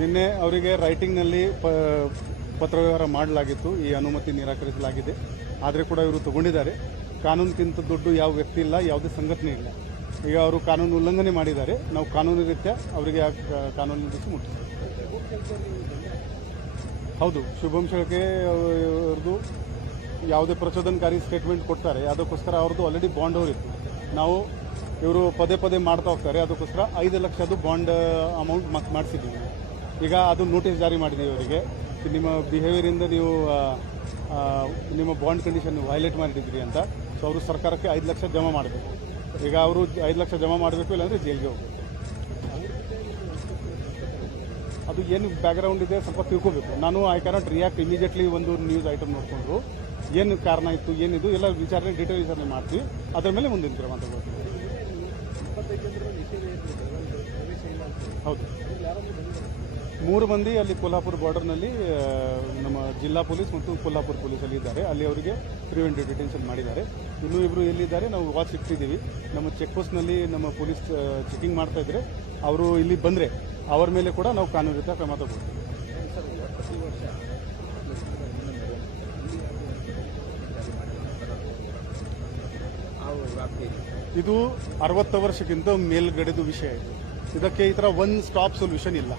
ನಿನ್ನೆ ಅವರಿಗೆ ರೈಟಿಂಗ್ನಲ್ಲಿ ಪ, ಪತ್ರವ್ಯವಹಾರ ಮಾಡಲಾಗಿತ್ತು. ಈ ಅನುಮತಿ ನಿರಾಕರಿಸಲಾಗಿದೆ. ಆದರೆ ಕೂಡ ಇವರು ತಗೊಂಡಿದ್ದಾರೆ. ಕಾನೂನಿಗಿಂತ ದೊಡ್ಡ ಯಾವ ವ್ಯಕ್ತಿ ಇಲ್ಲ, ಯಾವುದೇ ಸಂಘಟನೆ ಇಲ್ಲ. ಈಗ ಅವರು ಕಾನೂನು ಉಲ್ಲಂಘನೆ ಮಾಡಿದ್ದಾರೆ. ನಾವು ಕಾನೂನು ರೀತ್ಯ ಅವರಿಗೆ ಕಾನೂನಿನ ರೀತಿ ಮುಟ್ಟಿಸ್ತೀವಿ ಹೌದು. ಶುಭಂ ಶೆಳಕೆ ಅವ್ರದ್ದು ಯಾವುದೇ ಪ್ರಚೋದನಕಾರಿ ಸ್ಟೇಟ್ಮೆಂಟ್ ಕೊಡ್ತಾರೆ. ಅದಕ್ಕೋಸ್ಕರ ಅವ್ರದ್ದು ಆಲ್ರೆಡಿ ಬಾಂಡ್ ಅವರಿತ್ತು ನಾವು ಇವರು ಪದೇ ಪದೇ ಮಾಡ್ತಾ ಹೋಗ್ತಾರೆ. ಅದಕ್ಕೋಸ್ಕರ ಐದು ಲಕ್ಷದ್ದು ಬಾಂಡ್ ಅಮೌಂಟ್ ಮತ್ತೆ ಮಾಡಿಸಿದ್ದೀವಿ. ಈಗ ಅದು ನೋಟಿಸ್ ಜಾರಿ ಮಾಡಿದ್ದೀವಿ ಅವರಿಗೆ. ನಿಮ್ಮ ಬಿಹೇವಿಯರಿಂದ ನೀವು ನಿಮ್ಮ ಬಾಂಡ್ ಕಂಡೀಷನ್ ವೈಲೇಟ್ ಮಾಡಿದ್ರಿ ಅಂತ. ಸೊ ಅವರು ಸರ್ಕಾರಕ್ಕೆ ಐದು ಲಕ್ಷ ಜಮಾ ಮಾಡಬೇಕು. ಈಗ ಅವರು ಐದು ಲಕ್ಷ ಜಮಾ ಮಾಡಬೇಕು, ಇಲ್ಲಾಂದರೆ ಜೈಲಿಗೆ ಹೋಗಬೇಕು. ಅದು ಏನು ಬ್ಯಾಕ್ಗ್ರೌಂಡ್ ಇದೆ ಸ್ವಲ್ಪ ತಿಳ್ಕೋಬೇಕು. ನಾನು ಐ ಕ್ಯಾನಾಟ್ ರಿಯಾಕ್ಟ್ ಇಮಿಡಿಯೇಟ್ಲಿ ಒಂದು ನ್ಯೂಸ್ ಐಟಮ್ ನೋಡಿಕೊಂಡು. ಏನು ಕಾರಣ ಇತ್ತು, ಏನಿದು, ಎಲ್ಲ ವಿಚಾರಣೆ ಡೀಟೇಲ್ ವಿಚಾರಣೆ ಮಾಡ್ತೀವಿ. ಅದರ ಮೇಲೆ ಮುಂದಿನ ಕ್ರಮ ತಗೋತೀವಿ. ಹೌದು. ಮೂರು ಮಂದಿ ಅಲ್ಲಿ ಕೊಲ್ಹಾಪುರ ಬಾರ್ಡರ್ನಲ್ಲಿ ನಮ್ಮ ಜಿಲ್ಲಾ ಪೊಲೀಸ್ ಮತ್ತು ಕೊಲ್ಹಾಪುರ ಪೊಲೀಸಲ್ಲಿ ಇದ್ದಾರೆ. ಅಲ್ಲಿ ಅವರಿಗೆ ಪ್ರಿವೆಂಟಿವ್ ಡಿಟೆನ್ಷನ್ ಮಾಡಿದ್ದಾರೆ. ಇನ್ನೂ ಇಬ್ಬರು ಎಲ್ಲಿದ್ದಾರೆ, ನಾವು ವಾಚ್ ಇಟ್ಟಿದ್ದೀವಿ. ನಮ್ಮ ಚೆಕ್ ಪೋಸ್ಟ್ನಲ್ಲಿ ನಮ್ಮ ಪೊಲೀಸ್ ಚೆಕಿಂಗ್ ಮಾಡ್ತಾ ಇದ್ರೆ, ಅವರು ಇಲ್ಲಿ ಬಂದರೆ ಅವರ ಮೇಲೆ ಕೂಡ ನಾವು ಕಾನೂನು ರೀತಿಯ ಕ್ರಮ ತಗೊಳ್ತೀವಿ. ಇದು ಅರವತ್ತು ವರ್ಷಕ್ಕಿಂತ ಮೇಲ್ಗಡೆದು ವಿಷಯ ಇದು. ಇದಕ್ಕೆ ಈ ಥರ ಒನ್ ಸ್ಟಾಪ್ ಸೊಲ್ಯೂಷನ್ ಇಲ್ಲ.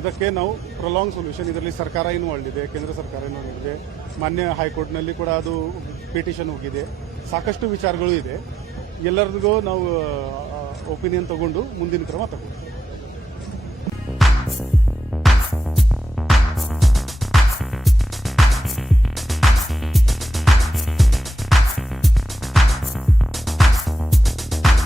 ಇದಕ್ಕೆ ನಾವು ಪ್ರೊಲಾಂಗ್ ಸೊಲ್ಯೂಷನ್ ಇದರಲ್ಲಿ ಸರ್ಕಾರ ಏನು ಒಳ್ಳಿದೆ ಕೇಂದ್ರ ಸರ್ಕಾರ ಏನು ಒಳ್ಳಿದೆ ಮಾನ್ಯ ಹೈಕೋರ್ಟ್ನಲ್ಲಿ ಕೂಡ ಅದು ಪಿಟಿಷನ್ ಹೋಗಿದೆ. ಸಾಕಷ್ಟು ವಿಚಾರಗಳು ಇದೆ. ಎಲ್ಲರಿಗೂ ನಾವು ಒಪಿನಿಯನ್ ತಗೊಂಡು ಮುಂದಿನ ಕ್ರಮ ತಗೊಂಡು